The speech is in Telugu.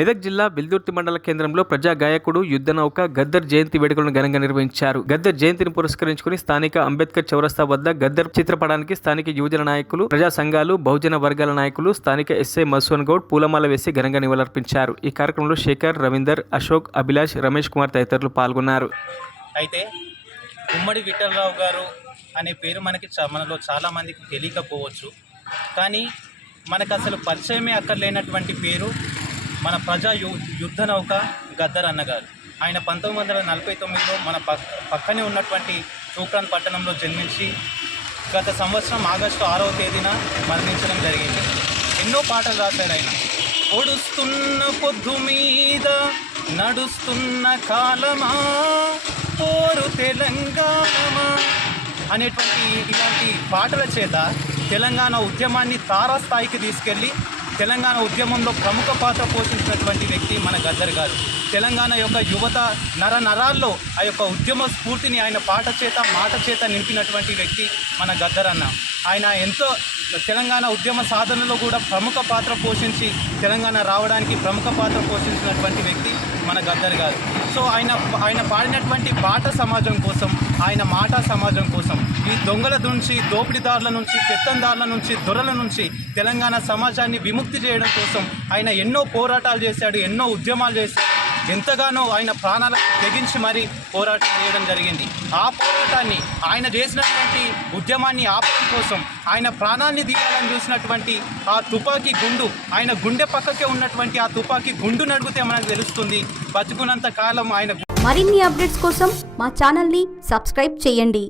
మెదక్ జిల్లా బిల్దుర్తి మండల కేంద్రంలో ప్రజా గాయకుడు యుద్ధ నౌక గద్దర్ జయంతి వేడుకలను ఘనంగా నిర్వహించారు. గద్దర్ జయంతిని పురస్కరించుకుని స్థానిక అంబేద్కర్ చౌరస్తా వద్ద గద్దర్ చిత్రపటానికి స్థానిక యువజన నాయకులు, ప్రజా సంఘాలు, బహుజన వర్గాల నాయకులు, స్థానిక ఎస్ఐ మసూన్ గౌడ్ పూలమాల వేసి ఘనంగా నివాళులర్పించారు. ఈ కార్యక్రమంలో శేఖర్, రవీందర్, అశోక్, అభిలాష్, రమేష్ కుమార్ తదితరులు పాల్గొన్నారు. అయితే గుమ్మడి విఠలరావు గారు అనే పేరు మనలో చాలా మందికి తెలియకపోవచ్చు. కానీ మనకు అసలు పరిచయమే అక్కర్లేనటువంటి పేరు మన ప్రజా యుద్ధ నౌక గద్దర్ అన్నగారు. ఆయన 1949లో మన పక్కనే ఉన్నటువంటి చూప్రాన్ పట్టణంలో జన్మించి గత సంవత్సరం ఆగస్టు 6వ తేదీన మరణించడం జరిగింది. ఎన్నో పాటలు రాశాడు ఆయన. పొడుస్తున్న పొద్దు మీద నడుస్తున్న కాలమా పోరు తెలంగాణమా అనేటువంటి ఇలాంటి పాటల చేత తెలంగాణ ఉద్యమాన్ని తారాస్థాయికి తీసుకెళ్ళి తెలంగాణ ఉద్యమంలో ప్రముఖ పాత్ర పోషించినటువంటి వ్యక్తి మన గద్దర్ గారు. తెలంగాణ యొక్క యువత నరాల్లో ఆ యొక్క ఉద్యమ స్ఫూర్తిని ఆయన పాట చేత మాట చేత నింపినటువంటి వ్యక్తి మన గద్దర్ అన్న. ఆయన ఎంతో తెలంగాణ ఉద్యమ సాధనలో కూడా ప్రముఖ పాత్ర పోషించి తెలంగాణ రావడానికి ప్రముఖ పాత్ర పోషించినటువంటి వ్యక్తి మన గద్దర్ గారు. సో ఆయన పాడినటువంటి పాట సమాజం కోసం, ఆయన మాట సమాజం కోసం, ఈ దొంగల నుంచి, దోపిడీదారుల నుంచి, పెత్తందారుల నుంచి, దొరల నుంచి తెలంగాణ సమాజాన్ని విముక్తి చేయడం కోసం ఆయన ఎన్నో పోరాటాలు చేశాడు, ఎన్నో ఉద్యమాలు చేశాడు. ఎంతగానో ఆయన ప్రాణాలకు తెగించి మరీ పోరాటం చేయడం జరిగింది. ఆ పోరాటాన్ని, ఆయన చేసినటువంటి ఉద్యమాన్ని ఆపడం కోసం, ఆయన ప్రాణాన్ని తీయాలని చూసినటువంటి ఆ తుపాకీ గుండు, ఆయన గుండె పక్కకే ఉన్నటువంటి ఆ తుపాకీ గుండు నడిపితే మనకు తెలుస్తుంది బతుకున్నంత కాలం ఆయన. మరిన్ని అప్డేట్స్ కోసం మా ఛానల్ని సబ్స్క్రైబ్ చేయండి.